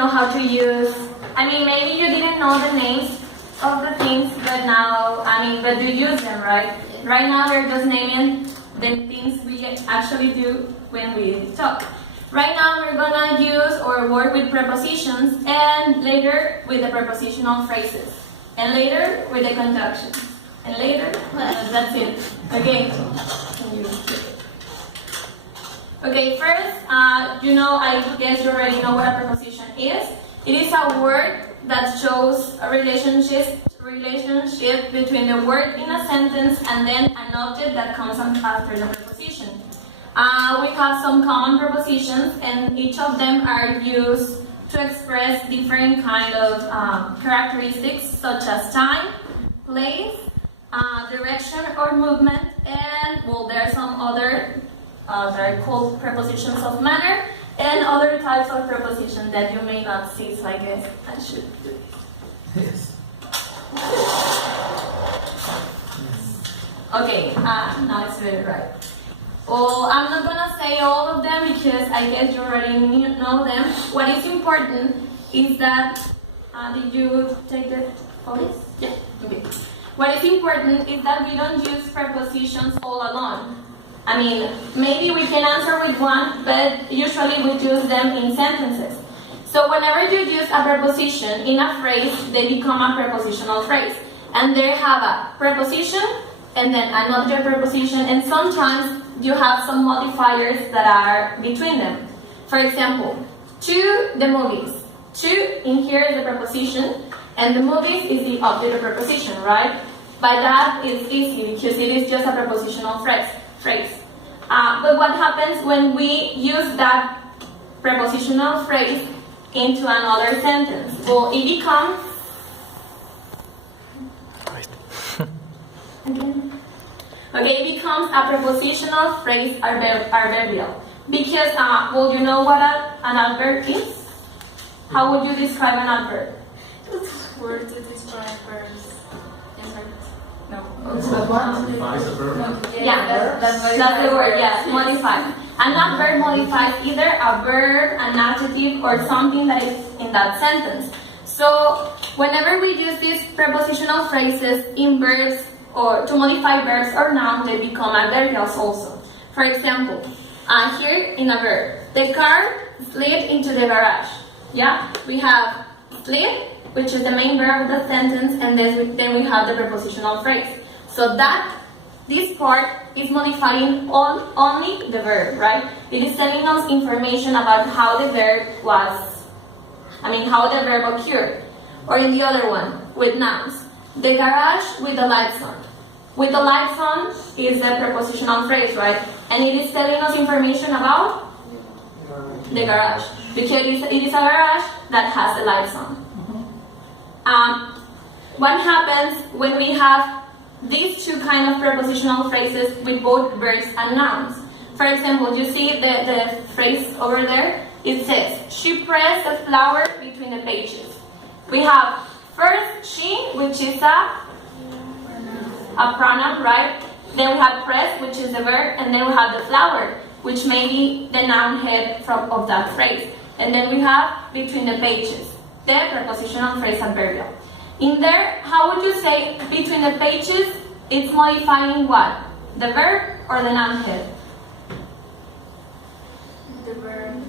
know how to use, maybe you didn't know the names of the things, but now, but you use them, right? Right now we're just naming the things we actually do when we talk. Right now we're gonna use or work with prepositions, and later with the prepositional phrases, and later with the conjunctions, and later, that's it. Okay. Okay, first, I guess you already know what a preposition is. It is a word that shows a relationship between the word in a sentence and then an object that comes after the preposition. We have some common prepositions, and each of them are used to express different kind of characteristics such as time, place, direction or movement, and there are some other that are called prepositions of manner, and other types of prepositions that you may not see, so I guess I should do it. Yes. Okay, now it's really right. Well, I'm not gonna say all of them because I guess you already know them. What is important is that, did you take the police? Yeah, okay. What is important is that we don't use prepositions all alone. Maybe we can answer with one, but usually we use them in sentences. So whenever you use a preposition in a phrase, they become a prepositional phrase. And they have a preposition, and then another preposition, and sometimes you have some modifiers that are between them. For example, to the movies. To in here is the preposition, and the movies is the object of preposition, right? By that it's easy because it is just a prepositional phrase. But what happens when we use that prepositional phrase into another sentence? Well, it becomes it becomes a prepositional phrase adverbial. Because, you know what an adverb is? How would you describe an adverb? It's a word to describe verbs. No. Modifies a verb. Yeah, that's the word, yeah, modify. An adverb modifies either a verb, an adjective, or something that is in that sentence. So, whenever we use these prepositional phrases in verbs, or to modify verbs or nouns, they become adverbials also. For example, here in a verb, the car slid into the garage. Yeah, we have slid, which is the main verb of the sentence, and then we have the prepositional phrase. So this part is modifying only the verb, right? It is telling us information about how the verb how the verb occurred. Or in the other one, with nouns. The garage with the lights on. With the lights on is the prepositional phrase, right? And it is telling us information about the garage. Because it is a garage that has the lights on. What happens when we have these two kind of prepositional phrases with both verbs and nouns? For example, you see the phrase over there? It says, she pressed a flower between the pages. We have first she, which is a pronoun, right? Then we have press, which is the verb, and then we have the flower, which may be the noun head of that phrase. And then we have between the pages, the prepositional phrase adverbial. In there, how would you say between the pages, it's modifying what? The verb or the noun head? The verb.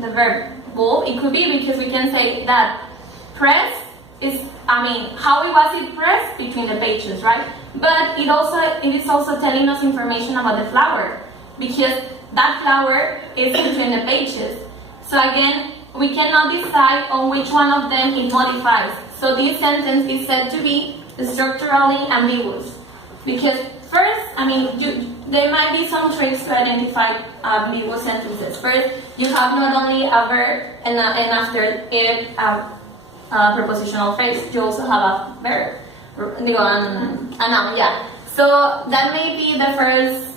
The verb. Well, it could be because we can say that press is, how was it pressed between the pages, right? But it is also telling us information about the flower, because that flower is between the pages. So again, we cannot decide on which one of them it modifies. So this sentence is said to be structurally ambiguous. Because first, there might be some tricks to identify ambiguous sentences. First, you have not only a verb and after it a prepositional phrase, you also have a verb, a noun, yeah. So that may be the first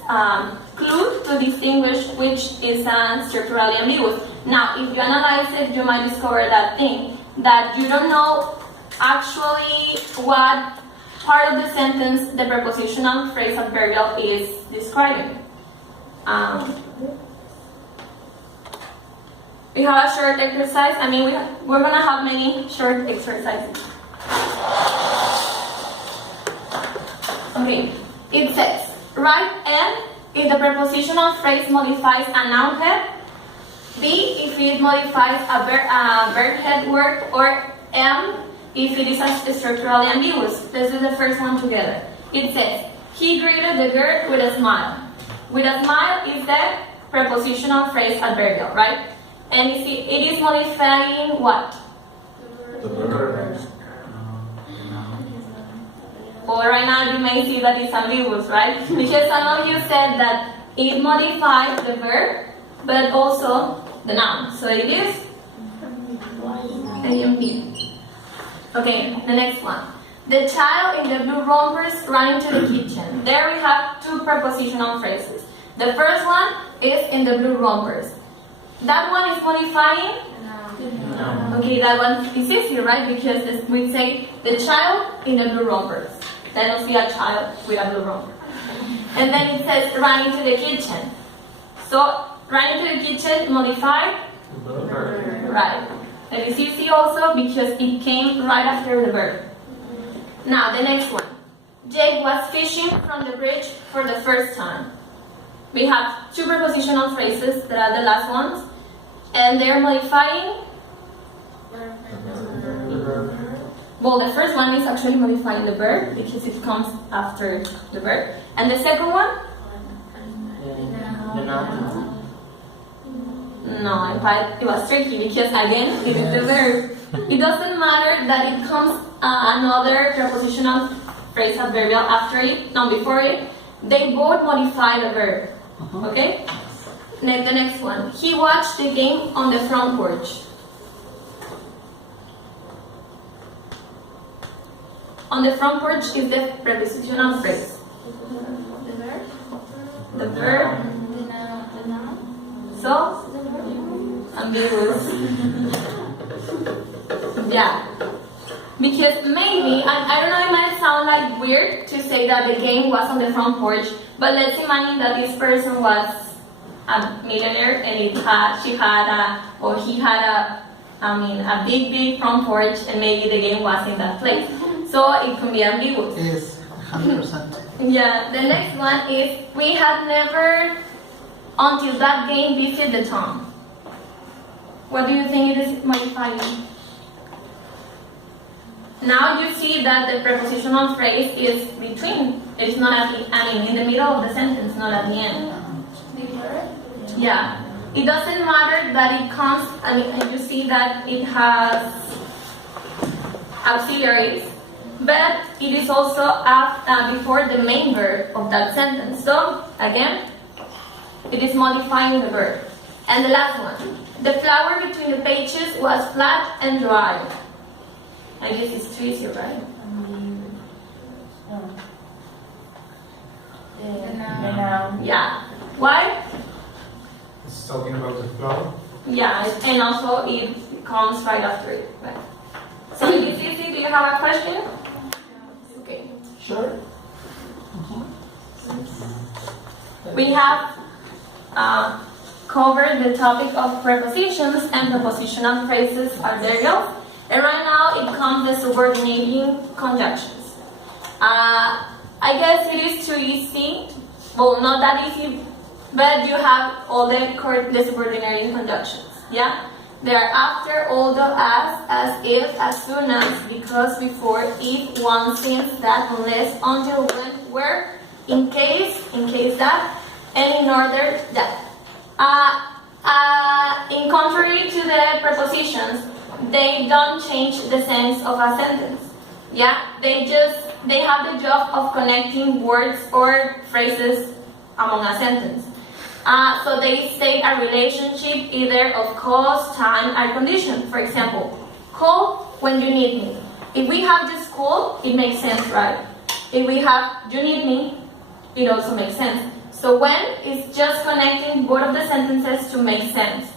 clue to distinguish which is structurally ambiguous. Now, if you analyze it, you might discover that you don't know actually what part of the sentence the prepositional phrase adverbial is describing. We have a short exercise. I mean, we're gonna have many short exercises. Okay, it says, write N if the prepositional phrase modifies a noun head, B if it modifies a verb head word, or M if it is structurally ambiguous. Let's do the first one together. It says, he greeted the girl with a smile. With a smile is the prepositional phrase adverbial, right? And you see, it is modifying what? The verb. Well, right now you may see that it's ambiguous, right? Because some of you said that it modifies the verb, but also the noun. So it is A and B. Okay, the next one. The child in the blue rompers ran into the kitchen. There we have two prepositional phrases. The first one is in the blue rompers. That one is modifying? No. Okay, that one is easy, right? Because we say the child in the blue rompers. Then we'll see a child with a blue romper. And then it says run into the kitchen. So run into the kitchen, modified? Right. And it's easy also because it came right after the verb. Now the next one. Jake was fishing from the bridge for the first time. We have two prepositional phrases that are the last ones. And they're modifying? Well, the first one is actually modifying the verb because it comes after the verb. And the second one? No, it was tricky because again, it is the verb. It doesn't matter that it comes another prepositional phrase adverbial after it, no, before it. They both modify the verb. Okay? The next one. He watched the game on the front porch. On the front porch is the prepositional phrase. The verb? The verb. The noun? So, ambiguous. Yeah. Because maybe, I don't know, it might sound like weird to say that the game was on the front porch, but let's imagine that this person was a millionaire and he had a big front porch, and maybe the game was in that place. So it can be ambiguous. Yes, 100%. Yeah, the next one is, we had never, until that game, visited the town. What do you think it is modifying? Now you see that the prepositional phrase is between. It's not at the, in the middle of the sentence, not at the end. The verb? Yeah. It doesn't matter that it comes, and you see that it has auxiliaries, but it is also before the main verb of that sentence. So, again, it is modifying the verb. And the last one. The flower between the pages was flat and dry. I guess it's too easy, right? The noun. Yeah. Why? It's talking about the flower. Yeah, and also it comes right after it. Right? So it is easy. Do you have a question? Okay. Sure. We have covered the topic of prepositions and prepositional phrases adverbials. And right now it comes the subordinating conjunctions. I guess it is too easy. Well, not that easy, but you have all the subordinating conjunctions. Yeah? They are after, although, as if, as soon as, because, before, if, once, since, that, unless, until, when, where, in case that, and in order that. In contrary to the prepositions, they don't change the sense of a sentence. Yeah, they have the job of connecting words or phrases among a sentence. So they state a relationship either of cause, time, or condition. For example, call when you need me. If we have just call, it makes sense, right? If we have you need me, it also makes sense. So when is just connecting both of the sentences to make sense.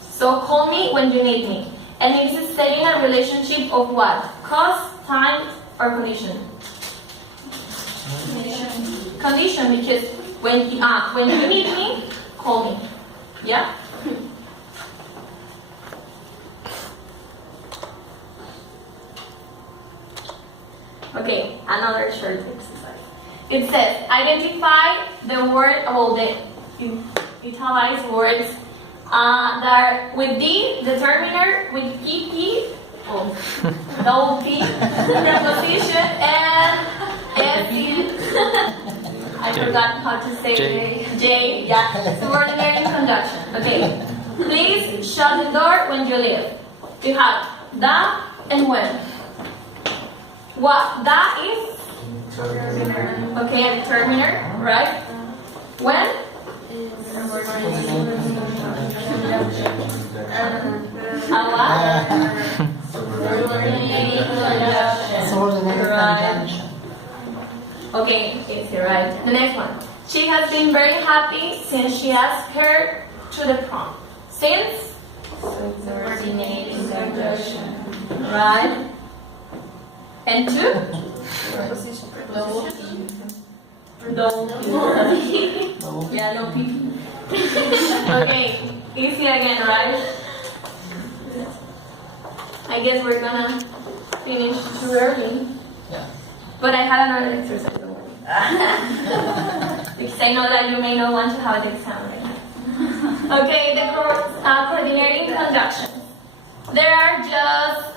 So call me when you need me. And it is stating a relationship of what? Cause, time, or condition? Condition, because when you need me, call me. Yeah? Okay, another short exercise. It says, identify the word, well, the italicized words that are with D, determiner, with PP, double P, preposition, and S. I forgot how to say J, yeah, subordinating conjunction. Okay, please shut the door when you leave. You have the and when. What that is? Okay, a determiner, right? When? A what? Subordinated conjunction. Okay, easy, right? The next one. She has been very happy since she asked her to the prom. Since? Subordinating conjunction. Right? And to? Preposition. No. Yeah, no PP. Okay, easy again, right? I guess we're gonna finish too early. Yeah. But I had another exercise, don't worry. Because I know that you may not want to have the exam right now. Okay, the coordinating conjunctions. There are just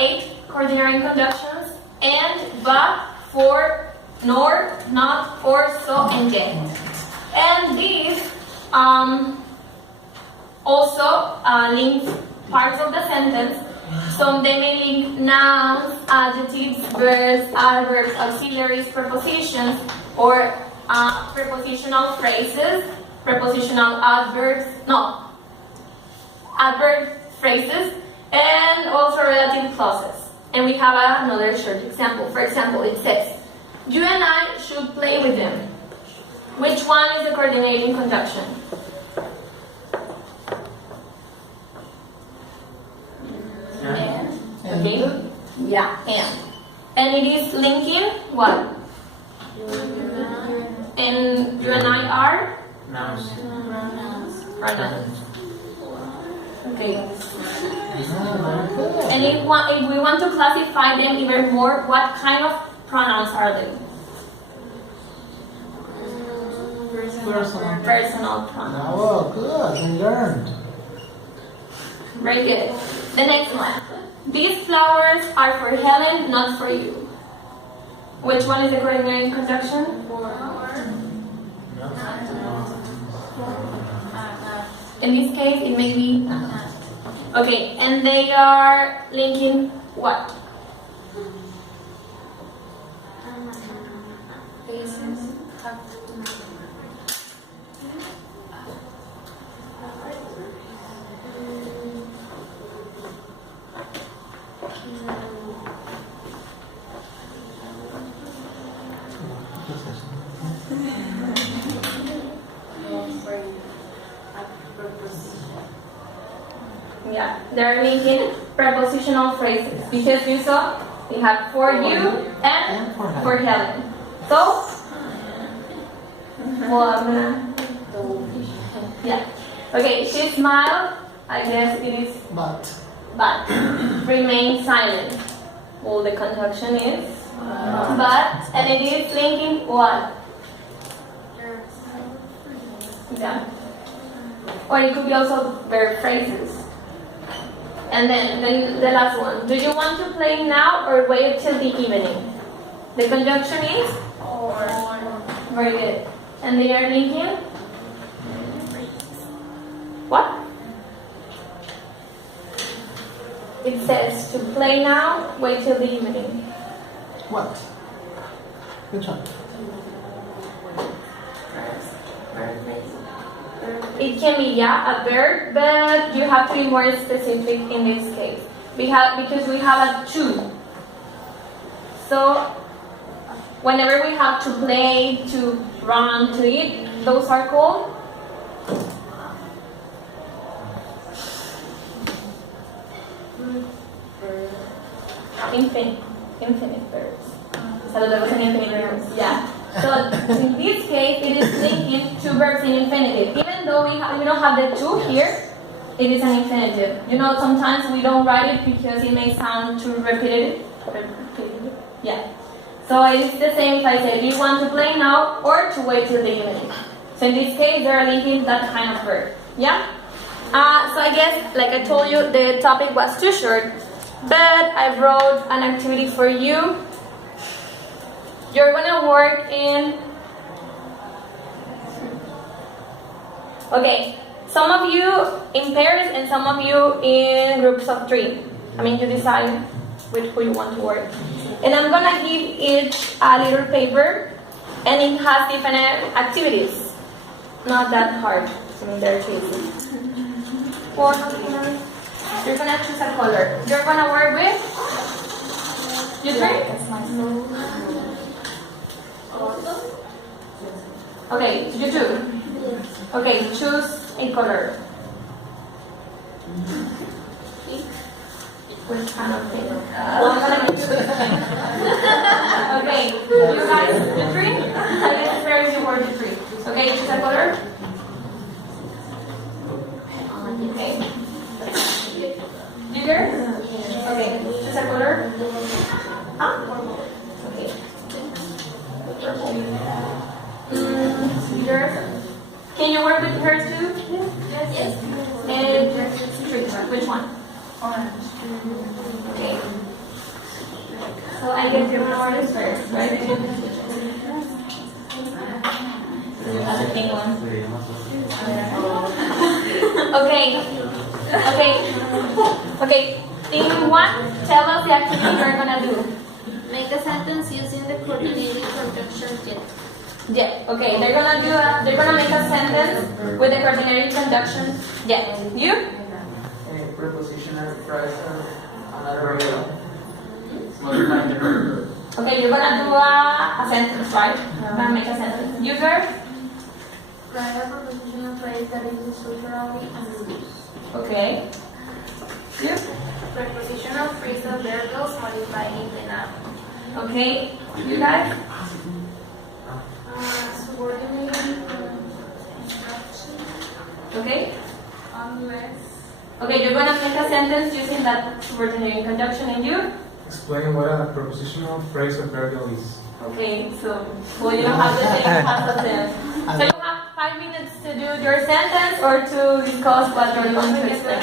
8 coordinating conjunctions, and, but, for, nor, not, for, so, and yet. And these also link parts of the sentence. So they may link nouns, adjectives, verbs, adverbs, auxiliaries, prepositions, or prepositional phrases, prepositional adverbs, adverb phrases, and also relative clauses. And we have another short example. For example, it says, you and I should play with them. Which one is the coordinating conjunction? Okay? Yeah, and it is linking what? And you and I are? Nouns. Pronouns. Okay. Very And if we want to classify them even more, what kind of pronouns are they? Personal. Personal pronouns. Oh, good. We learned. Very good. The next one. These flowers are for Helen, not for you. Which one is the coordinating conjunction? In this case, it may be. Okay, and they are linking what? Yeah, they're linking prepositional phrases because you saw we have for you and for Helen. So, well, I'm gonna. Yeah. Okay, she smiled. I guess it is, But. but remain silent. Well, the conjunction is but, and it is linking what? Yeah. Or it could be also verb phrases. And then the last one. Do you want to play now or wait till the evening? The conjunction is or. Very good. And they are linking what? It says to play now, wait till the evening. What? Which one? It can be, yeah, a verb, but you have to be more specific in this case. Because we have a to. So, whenever we have to play, to run, to eat, those are called infinite verbs. Saludamos en infinite verbs. Yeah. So in this case, it is linking two verbs in infinitive. Even though we don't have the to here, it is an infinitive. You know, sometimes we don't write it because it may sound too repetitive. Yeah. So it's the same if I say, do you want to play now or to wait till the evening? So in this case, they're linking that kind of verb. Yeah? So I guess, like I told you, the topic was too short, but I wrote an activity for you. You're gonna work in... Okay, some of you in pairs and some of you in groups of 3. I mean, you decide with who you want to work. And I'm gonna give each a little paper, and it has different activities. Not that hard. I mean, they're too easy. You're gonna choose a color. You're gonna work with? You drink? Okay, you do. Okay, choose a color. Which kind of thing? Okay, you guys, you drink? I guess it's very easy word to drink. Okay, choose a color. Okay. You girls? Okay, choose a color. Huh? Okay. You girls? Can you work with her too? Yes. And which one? Orange. Okay. So I guess you're gonna order first, right? That's the pink one. Okay. Thing 1, tell us the activity you're gonna do. Make a sentence using the coordinated conjunction jet. Yeah, okay, they're gonna make a sentence with the coordinated conjunction. Yeah, you? A prepositional phrase or another variable. Modifying the verb. Okay, you're gonna do a sentence, right? You're gonna make a sentence. You, girl? Write a prepositional phrase that is used culturally and used. Okay. You? Prepositional phrasal verbs modifying the noun. Okay. You guys? Subordinating construction. Okay. Unless. Okay, you're gonna make a sentence using that subordinating conjunction, and you? Explain what a prepositional phrase or variable is. Okay, so well, you don't have the same class as them. So you have 5 minutes to do your sentence or to discuss what you're going to explain.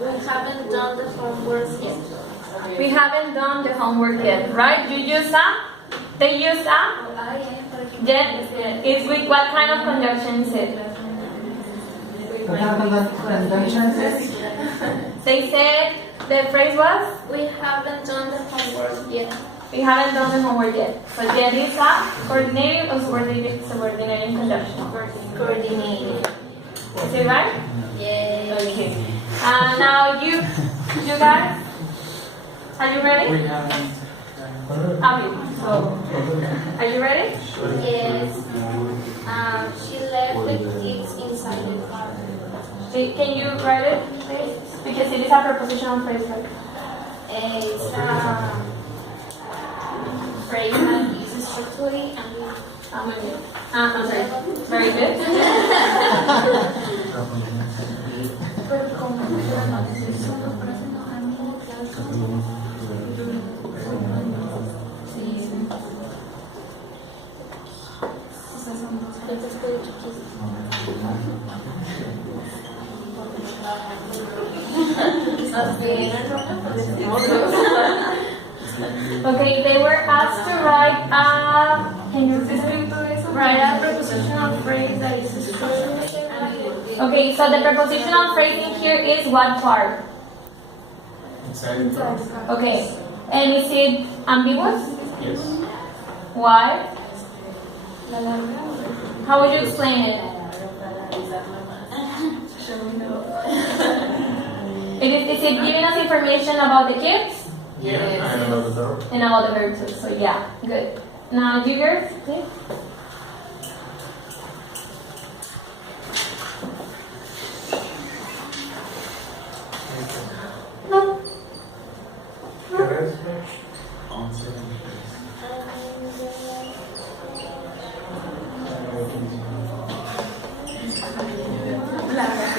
We haven't done the homework yet. We haven't done the homework yet, right? You use a? They use a? Yet is with what kind of conjunction is it? What kind of conjunction is this? They said the phrase was? We haven't done the homework yet. We haven't done the homework yet. So yet is a coordinating or subordinating conjunction? Coordinated. Is it right? Yay. Okay. Now you guys, are you ready? We haven't. So, are you ready? Yes. She left the kids inside the car. Can you write it, please? Because it is a prepositional phrase. Right? It's a phrase that uses structurally and I'm sorry. Very good. Okay, they were asked to write a. Can you write a prepositional phrase that is structured? Okay, so the prepositional phrase in here is what part? Inside. Okay, and is it ambiguous? Yes. Why? How would you explain it? Is it giving us information about the kids? Yeah, I know the verb. And about the verb too, so yeah, good. Now you girls, please.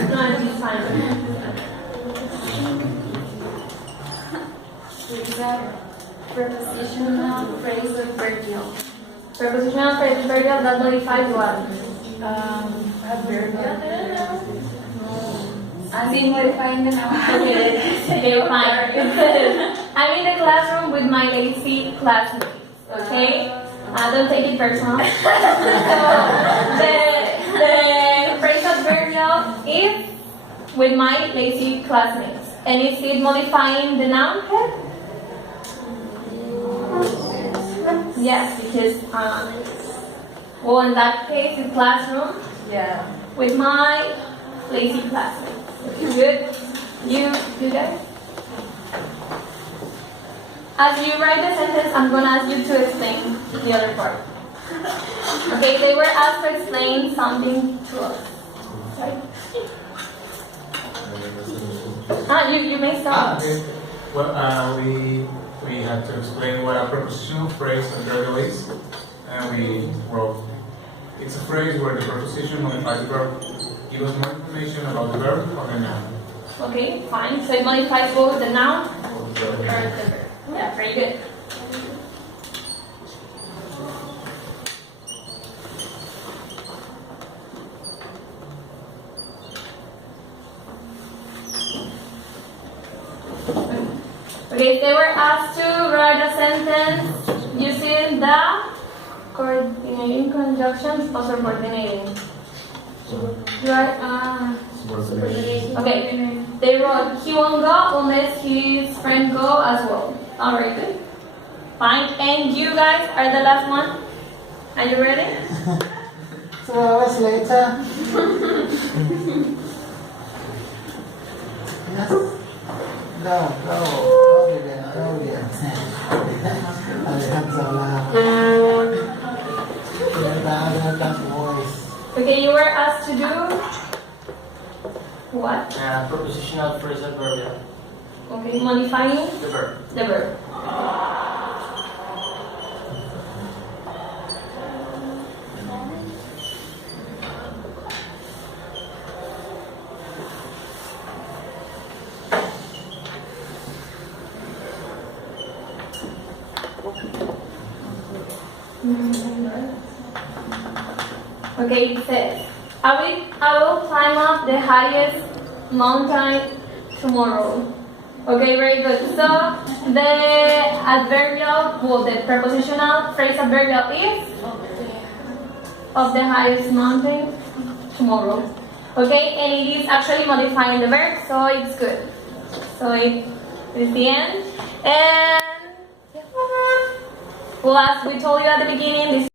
No, it's fine. Prepositional phrase adverbial. Prepositional phrase adverbial that modifies what? Adverbial. As in modifying the noun. Okay, fine. I'm in the classroom with my lazy classmates. Okay? Don't take it personal. So, the phrase adverbial is with my lazy classmates. And is it modifying the noun head? Yes, because, well, in that case, it's classroom. Yeah. With my lazy classmates. Good? You guys? As you write the sentence, I'm going to ask you to explain the other part. Okay, they were asked to explain something to us. Right? You may start. Okay. Well, we had to explain what a prepositional phrase adverbial is, and we wrote, it's a phrase where the preposition modifies the verb. Give us more information about the verb or the noun. Okay, fine. So it modifies both the noun Or the or the verb. verb. Yeah, very good. Okay, they were asked to write a sentence using the coordinating conjunctions or subordinating. Okay, they wrote, he won't go unless his friend go as well. All right, good. Fine, and you guys are the last one. Are you ready? 2 hours later. Yes. Go, dear. Voice. Okay, you were asked to do what? Prepositional phrase adverbial. Okay, modifying The verb. the verb. Okay, it says, I will climb up the highest mountain tomorrow. Okay, very good. So the adverbial, well, the prepositional phrase adverbial is of the highest mountain tomorrow. Okay, and it is actually modifying the verb, so it's good. So it is the end. And well, as we told you at the beginning, this